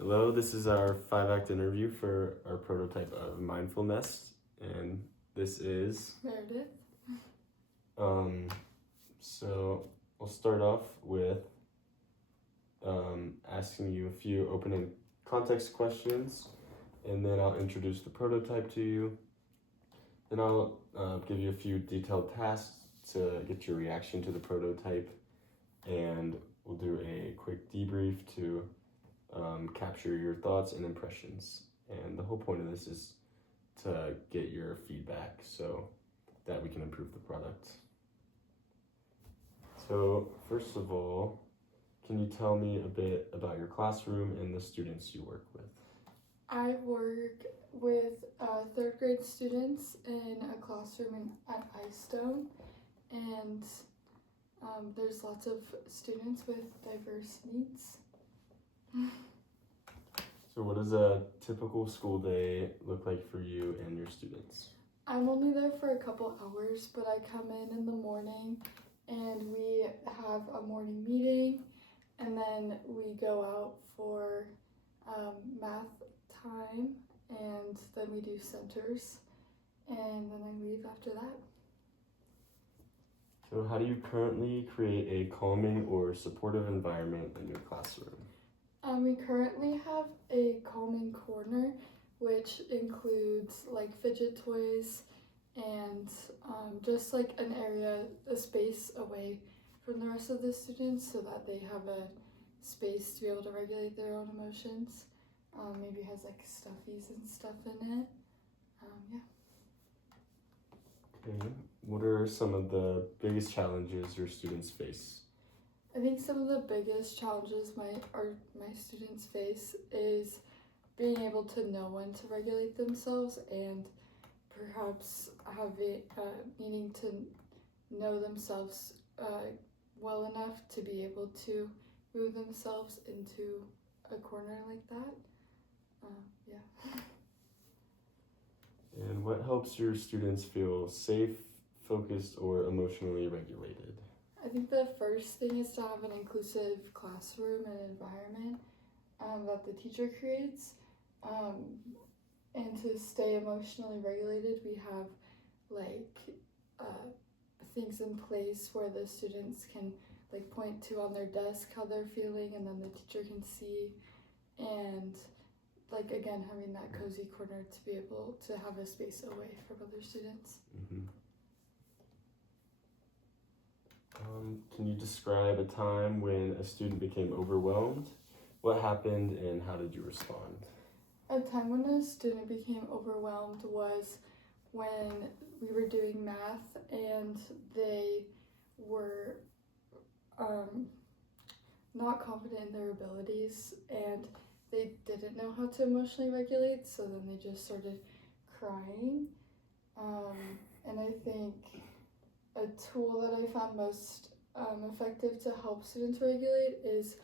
Hello, this is our 5-act interview for our prototype of mindfulness, and this is Meredith. um, so we'll start off with asking you a few open and context questions, and then I'll introduce the prototype to you. Then I'll give you a few detailed tasks to get your reaction to the prototype, and we'll do a quick debrief to capture your thoughts and impressions. And the whole point of this is to get your feedback so that we can improve the product. So first of all, can you tell me a bit about your classroom and the students you work with? I work with third grade students in a classroom at iStone, and there's lots of students with diverse needs. So what does a typical school day look like for you and your students? I'm only there for a couple hours, but I come in the morning and we have a morning meeting, and then we go out for math time, and then we do centers, and then I leave after that. So how do you currently create a calming or supportive environment in your classroom? We currently have a calming corner, which includes like fidget toys and just like an area, a space away from the rest of the students so that they have a space to be able to regulate their own emotions. Maybe has like stuffies and stuff in it. Yeah. Okay. What are some of the biggest challenges your students face? I think some of the biggest challenges my students face is being able to know when to regulate themselves, and perhaps having needing to know themselves well enough to be able to move themselves into a corner like that. Yeah. And what helps your students feel safe, focused, or emotionally regulated? I think the first thing is to have an inclusive classroom and environment that the teacher creates. And to stay emotionally regulated, we have like things in place where the students can like point to on their desk how they're feeling, and then the teacher can see, and like again having that cozy corner to be able to have a space away from other students. Can you describe a time when a student became overwhelmed? What happened and how did you respond? A time when a student became overwhelmed was when we were doing math and they were not confident in their abilities, and they didn't know how to emotionally regulate, so then they just started crying. And I think a tool that I found most effective to help students regulate is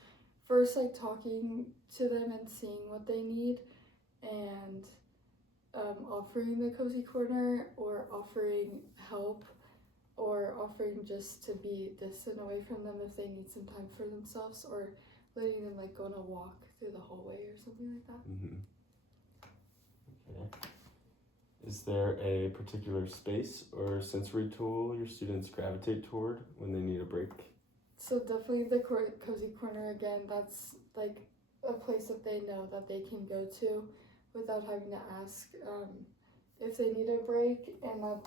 first like talking to them and seeing what they need, and offering the cozy corner or offering help or offering just to be distant away from them if they need some time for themselves, or letting them like go on a walk through the hallway or something like that. Okay. Is there a particular space or sensory tool your students gravitate toward when they need a break? So definitely the cozy corner again. That's like a place that they know that they can go to without having to ask if they need a break, and that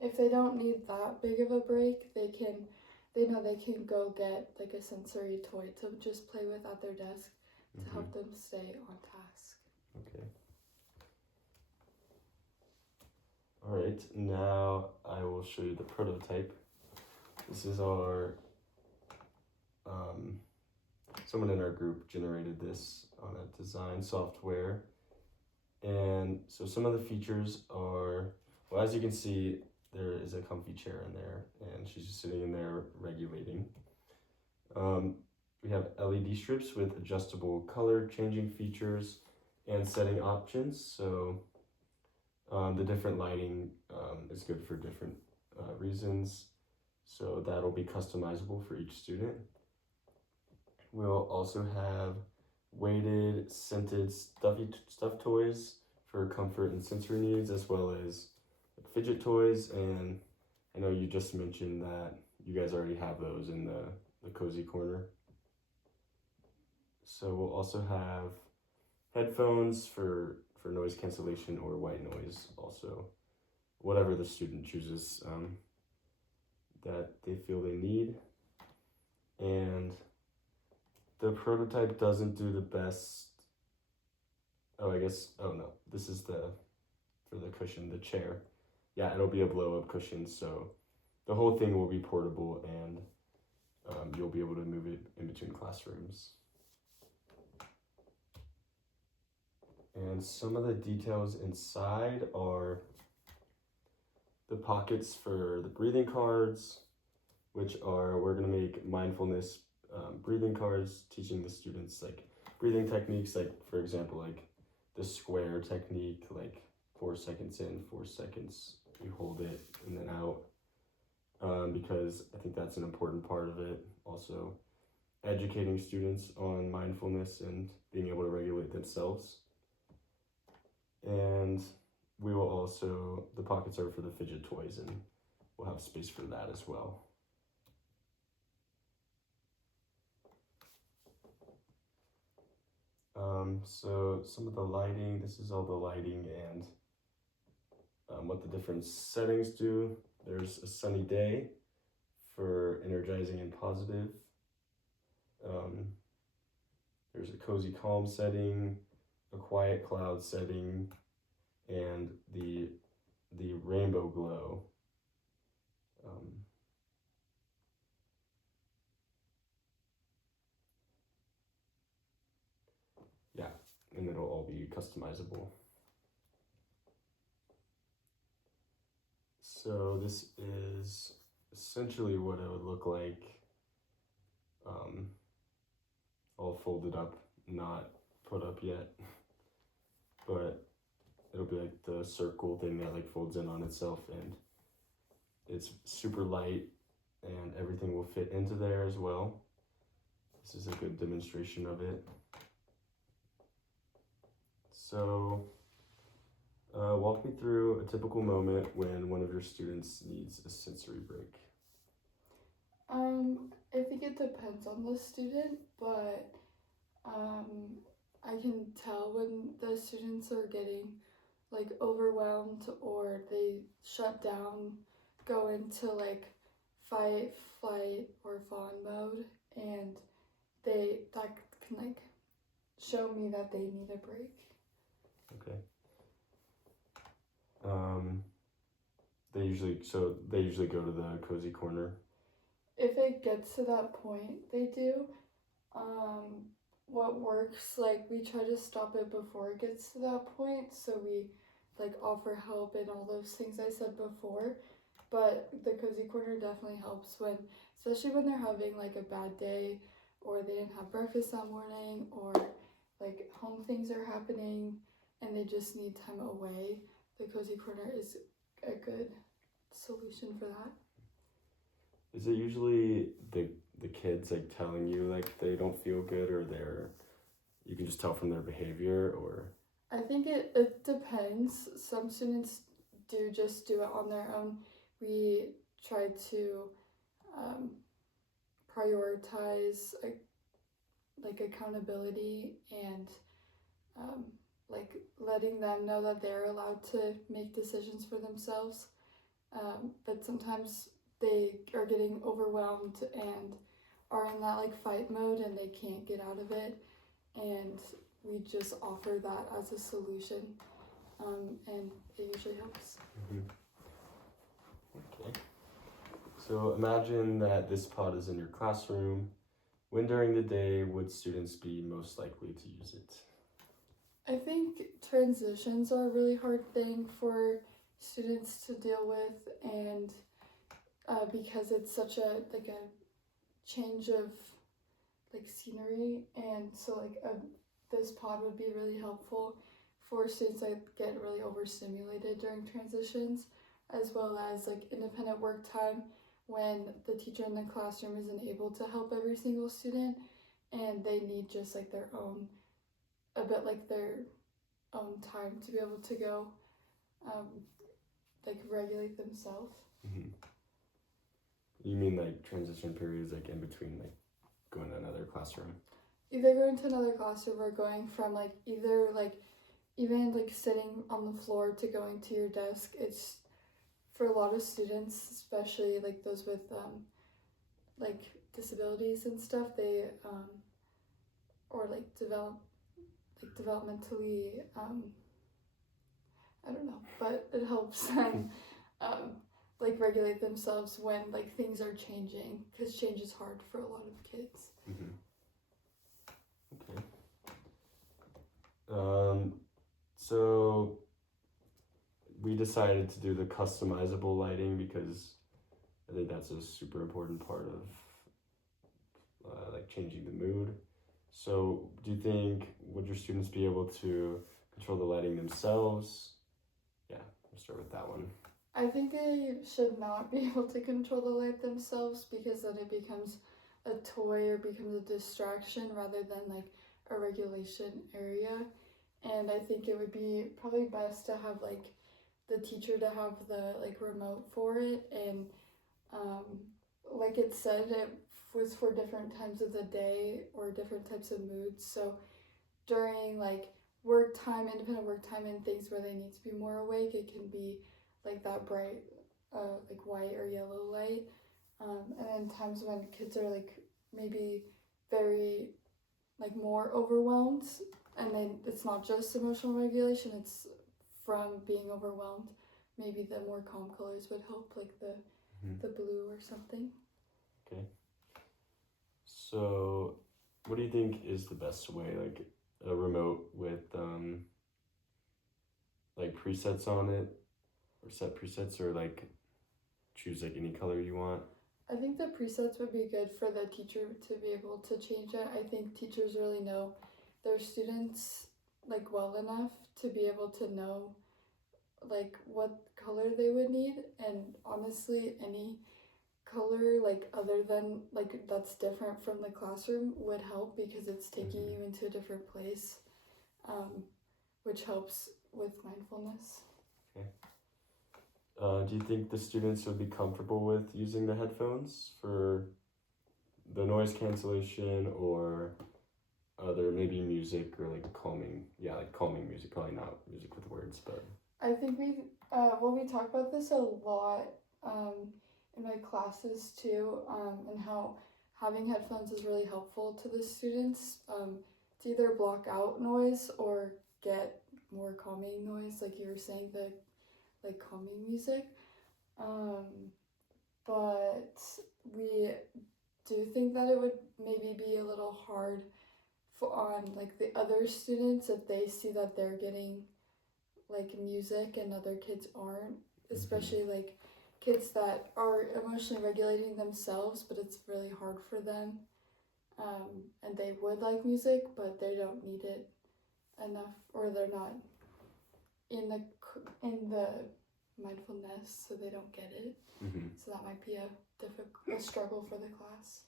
if they don't need that big of a break, they know they can go get like a sensory toy to just play with at their desk to help them stay on task. Okay. All right, now I will show you the prototype. This is our, someone in our group generated this on a design software. And so some of the features are, well, as you can see, there is a comfy chair in there, and she's just sitting in there regulating. We have LED strips with adjustable color changing features and setting options. So the different lighting is good for different reasons. So that'll be customizable for each student. We'll also have weighted scented stuffed toys for comfort and sensory needs, as well as fidget toys. And I know you just mentioned that you guys already have those in the cozy corner. So we'll also have headphones for noise cancellation or white noise, also whatever the student chooses that they feel they need. And the prototype doesn't do the best. Oh, no, this is for the cushion, the chair. Yeah, it'll be a blow up cushion, so the whole thing will be portable, and you'll be able to move it in between classrooms. And some of the details inside are the pockets for the breathing cards, which we're gonna make mindfulness breathing cards, teaching the students like breathing techniques, like for example, like the square technique, like 4 seconds in, 4 seconds, you hold it and then out, because I think that's an important part of it. Also, educating students on mindfulness and being able to regulate themselves. And we will also, the pockets are for the fidget toys, and we'll have space for that as well. So some of the lighting, this is all the lighting and what the different settings do. There's a sunny day for energizing and positive. There's a cozy calm setting, a quiet cloud setting, and the rainbow glow. Yeah, and it'll all be customizable. So this is essentially what it would look like, all folded up, not put up yet, but it'll be like the circle thing that like folds in on itself, and it's super light, and everything will fit into there as well. This is a good demonstration of it. So walk me through a typical moment when one of your students needs a sensory break. I think it depends on the student, but I can tell when the students are getting like overwhelmed or they shut down, go into like fight, flight, or fawn mode, and that can like show me that they need a break. Okay. They usually go to the cozy corner. If it gets to that point, they do. What works, like we try to stop it before it gets to that point, so we like offer help and all those things I said before. But the cozy corner definitely helps especially when they're having like a bad day, or they didn't have breakfast that morning, or like home things are happening and they just need time away. The cozy corner is a good solution for that. Is it usually the kids like telling you like they don't feel good, or you can just tell from their behavior, or? I think it depends. Some students do just do it on their own. We try to prioritize like accountability and like letting them know that they're allowed to make decisions for themselves. But sometimes they are getting overwhelmed and are in that like fight mode and they can't get out of it, and we just offer that as a solution, and it usually helps. Okay. So imagine that this pod is in your classroom. When during the day would students be most likely to use it? I think transitions are a really hard thing for students to deal with, and because it's such a change of like scenery, and so this pod would be really helpful for students that get really overstimulated during transitions, as well as like independent work time when the teacher in the classroom isn't able to help every single student and they need just like their own a bit like their own time to be able to go like regulate themselves. Mm-hmm. You mean like transition periods, like in between, like going to another classroom? Either going to another classroom or going from like either like even like sitting on the floor to going to your desk. It's for a lot of students, especially like those with like disabilities and stuff. They or like developmentally I don't know, but it helps them like regulate themselves when like things are changing, because change is hard for a lot of kids. Mm-hmm. Okay. So we decided to do the customizable lighting because I think that's a super important part of like changing the mood. So do you think, would your students be able to control the lighting themselves? Yeah, we'll start with that one. I think they should not be able to control the light themselves, because then it becomes a toy or becomes a distraction rather than like a regulation area. And I think it would be probably best to have like the teacher to have the like remote for it, and like it said, it was for different times of the day or different types of moods. So during like work time, independent work time, and things where they need to be more awake, it can be like that bright like white or yellow light. And then times when kids are like maybe very like more overwhelmed, and then it's not just emotional regulation, it's from being overwhelmed, maybe the more calm colors would help, like the blue or something. Okay. So what do you think is the best way, like a remote with like presets on it, or set presets, or like choose like any color you want? I think the presets would be good for the teacher to be able to change it. I think teachers really know their students like well enough to be able to know like what color they would need, and honestly any color like other than like that's different from the classroom would help, because it's taking you into a different place, which helps with mindfulness. Okay. Do you think the students would be comfortable with using the headphones for the noise cancellation, or other maybe music, or like calming? Yeah, like calming music, probably not music with words, but I think we talk about this a lot in my classes too, and how having headphones is really helpful to the students to either block out noise or get more calming noise, like you were saying, the like calming music. But we do think that it would maybe be a little hard for on like the other students if they see that they're getting like music and other kids aren't, especially like kids that are emotionally regulating themselves, but it's really hard for them, and they would like music but they don't need it enough, or they're not in the mindfulness, so they don't get it. So that might be a struggle for the class.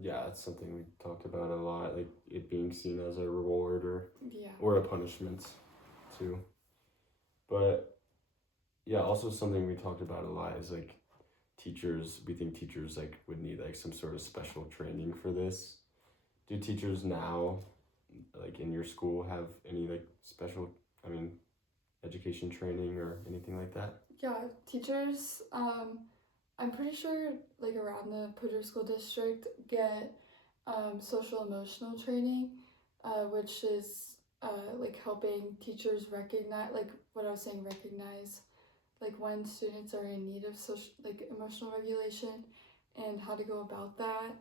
Yeah, it's something we talked about a lot, like it being seen as a reward Yeah. or a punishment too. But yeah, also something we talked about a lot is like teachers. We think teachers like would need like some sort of special training for this. Do teachers now, like in your school, have any like special, education training or anything like that? Yeah, teachers, I'm pretty sure like around the Poudre School District get social emotional training, which is like helping teachers recognize, like what I was saying, recognize like when students are in need of social, like emotional regulation, and how to go about that,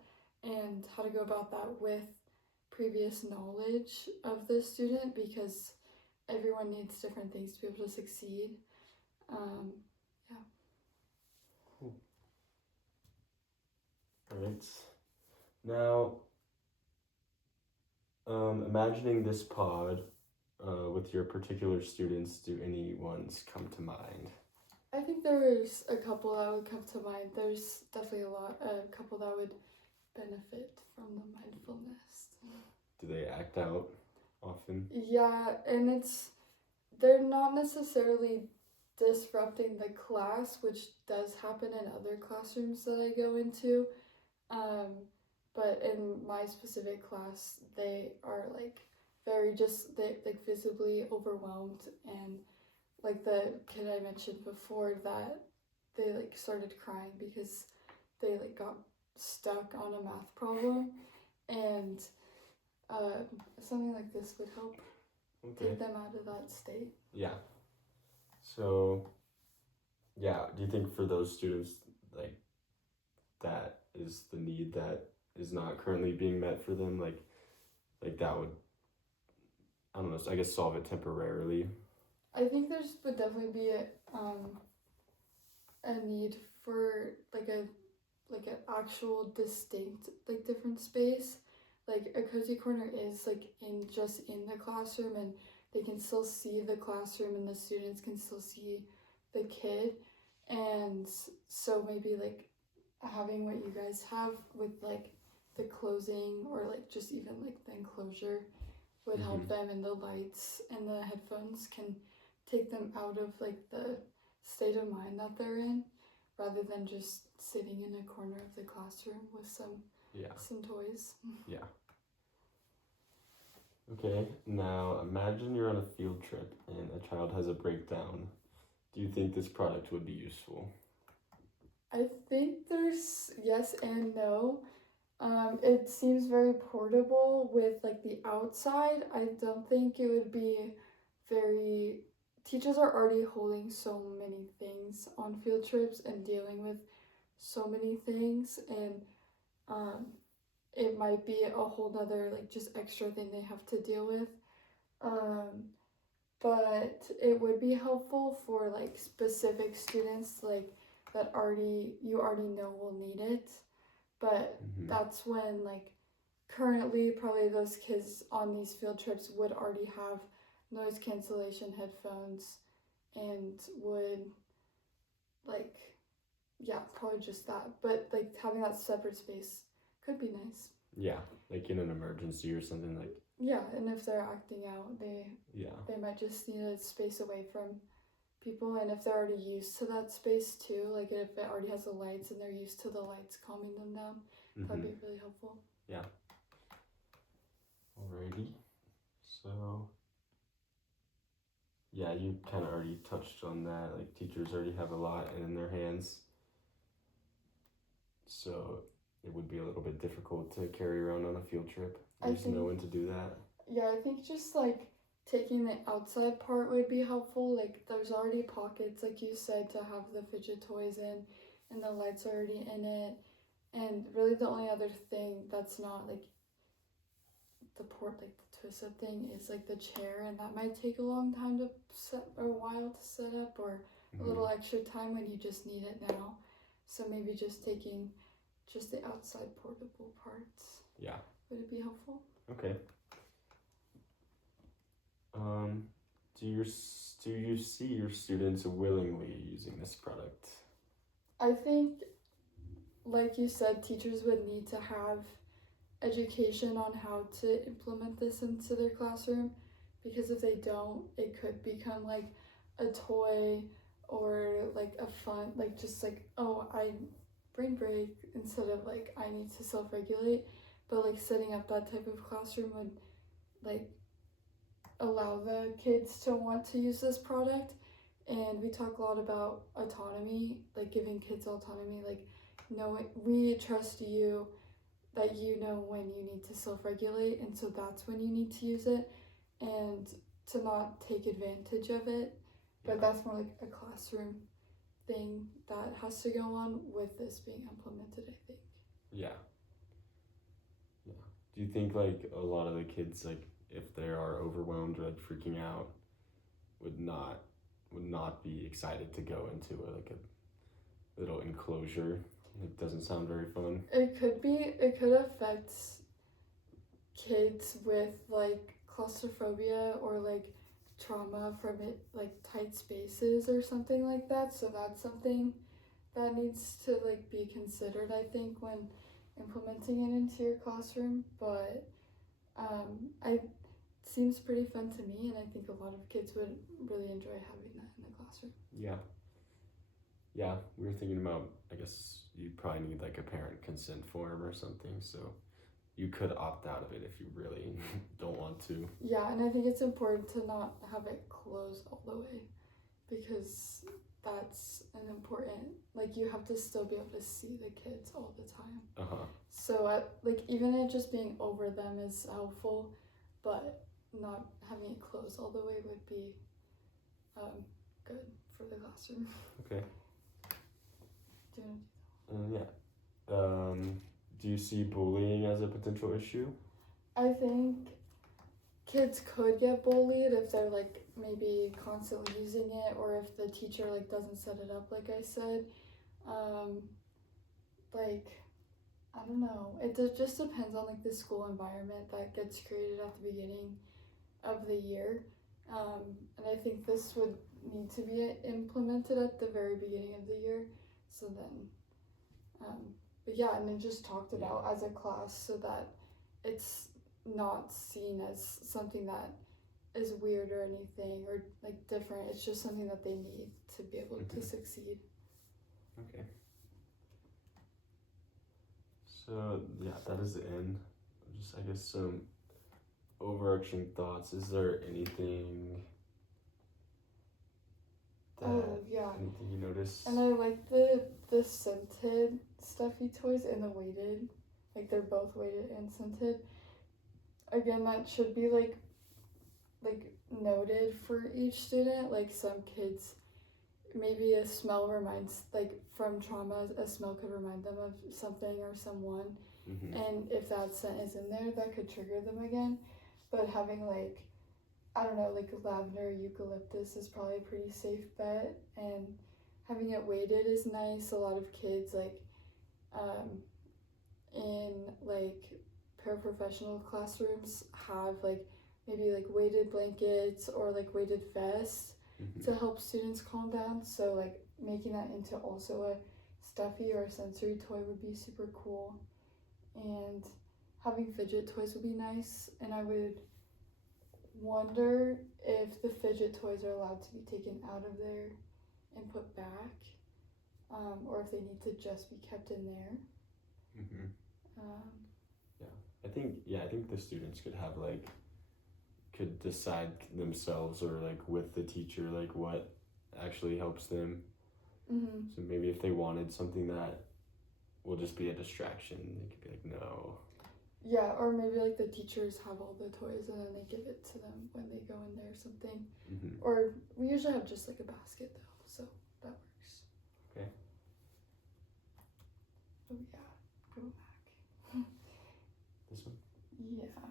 and how to go about that with previous knowledge of the student, because everyone needs different things to be able to succeed. Yeah. Cool. All right. Now, imagining this pod with your particular students, do any ones come to mind? I think there's a couple that would come to mind. There's definitely a couple that would benefit from the mindfulness. Do they act out? often. Yeah, and they're not necessarily disrupting the class, which does happen in other classrooms that I go into. But in my specific class, they are like very just they like visibly overwhelmed, and like the kid I mentioned before that they like started crying because they like got stuck on a math problem, and something like this would help take them out of that state. Yeah. So, yeah, do you think for those students, like, that is the need that is not currently being met for them? Like that would, I don't know, I guess solve it temporarily. I think there's would definitely be a need for like an actual distinct like different space. Like a cozy corner is like in the classroom, and they can still see the classroom and the students can still see the kid. And so maybe like having what you guys have with like the closing or like just even like the enclosure would help them, and the lights and the headphones can take them out of like the state of mind that they're in, rather than just sitting in a corner of the classroom with some toys. Yeah. Okay, now imagine you're on a field trip and a child has a breakdown. Do you think this product would be useful? I think there's yes and no. It seems very portable with like the outside. I don't think it would be very. Teachers are already holding so many things on field trips and dealing with so many things, and um, it might be a whole nother like just extra thing they have to deal with. Um, but it would be helpful for like specific students like that already you already know will need it. But that's when like currently probably those kids on these field trips would already have noise cancellation headphones and would like yeah, probably just that. But like having that separate space could be nice. Yeah, like in an emergency or something like. Yeah, and if they're acting out, they might just need a space away from people, and if they're already used to that space too, like if it already has the lights and they're used to the lights calming them down, that'd be really helpful. Yeah. Alrighty. So, yeah, you kind of already touched on that. Like teachers already have a lot in their hands, so it would be a little bit difficult to carry around on a field trip. There's no one to do that. Yeah, I think just like taking the outside part would be helpful. Like there's already pockets, like you said, to have the fidget toys in, and the lights already in it. And really the only other thing that's not like the twist up thing is like the chair, and that might take a long time to set or a while to set up, or a little extra time when you just need it now. So maybe just taking just the outside portable parts. Yeah. Would it be helpful? Okay. Do you see your students willingly using this product? I think, like you said, teachers would need to have education on how to implement this into their classroom, because if they don't, it could become like a toy or like a fun, like just like, oh, I brain break, instead of like I need to self-regulate. But like setting up that type of classroom would like allow the kids to want to use this product. And we talk a lot about autonomy, like giving kids autonomy, like knowing we trust you, that you know when you need to self-regulate, and so that's when you need to use it, and to not take advantage of it. But that's more like a classroom thing that has to go on with this being implemented, I think. Yeah. Do you think like a lot of the kids, like if they are overwhelmed or like freaking out, would not be excited to go into like a little enclosure? It doesn't sound very fun. It could affect kids with like claustrophobia or like trauma from it, like tight spaces or something like that. So that's something that needs to like be considered, I think, when implementing it into your classroom. But I seems pretty fun to me, and I think a lot of kids would really enjoy having that in the classroom. Yeah, we were thinking about, I guess you probably need like a parent consent form or something, so you could opt out of it if you really don't want to. Yeah, and I think it's important to not have it closed all the way, because that's an important, like, you have to still be able to see the kids all the time. So like, even it just being over them is helpful, but not having it closed all the way would be good for the classroom. Okay. Do you want to Do you see bullying as a potential issue? I think kids could get bullied if they're like maybe constantly using it, or if the teacher like doesn't set it up like I said. Like, I don't know, just depends on like the school environment that gets created at the beginning of the year. And I think this would need to be implemented at the very beginning of the year, so then but yeah, and then just talked about as a class, so that it's not seen as something that is weird or anything, or like different. It's just something that they need to be able to succeed. Okay. So yeah, that is the end. Just, I guess, some overarching thoughts. Is there anything anything you notice? And I like the scented stuffy toys and the weighted, like they're both weighted and scented. Again, that should be like noted for each student. Like, some kids, maybe a smell reminds, like from trauma, a smell could remind them of something or someone. And if that scent is in there, that could trigger them again. But having like, I don't know, like lavender, eucalyptus is probably a pretty safe bet, and having it weighted is nice. A lot of kids, like in like paraprofessional classrooms, have like maybe like weighted blankets or like weighted vests to help students calm down. So like making that into also a stuffy or a sensory toy would be super cool. And having fidget toys would be nice, and I would wonder if the fidget toys are allowed to be taken out of there and put back, or if they need to just be kept in there. I think the students could decide themselves, or like with the teacher, like what actually helps them. So maybe if they wanted something that will just be a distraction, they could be like, no. Yeah, or maybe like the teachers have all the toys and then they give it to them when they go in there or something. Or we usually have just like a basket though, so that works. Okay. Oh yeah, go back. This one? Yeah.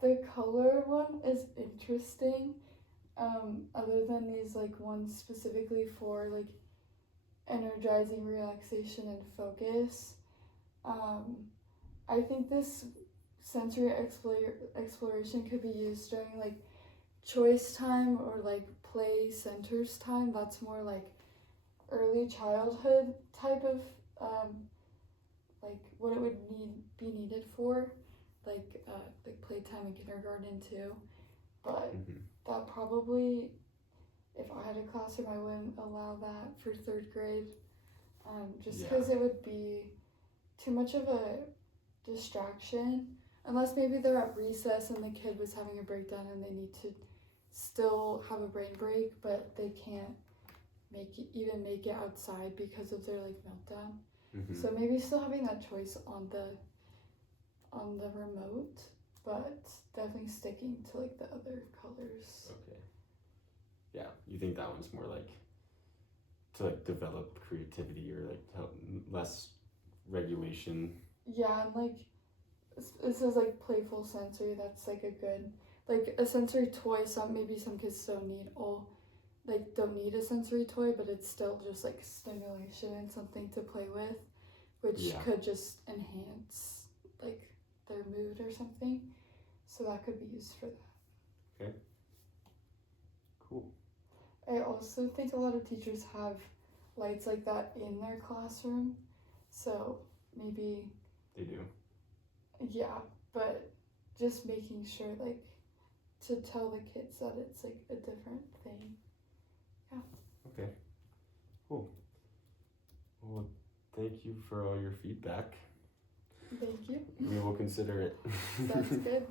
The color one is interesting. Other than these like ones specifically for like energizing relaxation and focus, I think this sensory exploration could be used during like choice time or like play centers time. That's more like early childhood type of like what it would be needed for, like playtime in kindergarten too. But that probably, if I had a classroom, I wouldn't allow that for third grade, just because it would be too much of a distraction, unless maybe they're at recess and the kid was having a breakdown and they need to still have a brain break, but they can't make it outside because of their like meltdown. So maybe still having that choice on the remote, but definitely sticking to like the other colors. Okay. Yeah, you think that one's more like to like develop creativity, or like help less regulation? Yeah, and like this is like playful sensory. That's like a good, like a sensory toy. Maybe some kids don't need a sensory toy, but it's still just like stimulation and something to play with, which could just enhance like their mood or something. So that could be used for that. Okay. Cool. I also think a lot of teachers have lights like that in their classroom, so maybe they do. Yeah, but just making sure like to tell the kids that it's like a different thing. Okay. Cool. Well, thank you for all your feedback. Thank you. We will consider it. Sounds good.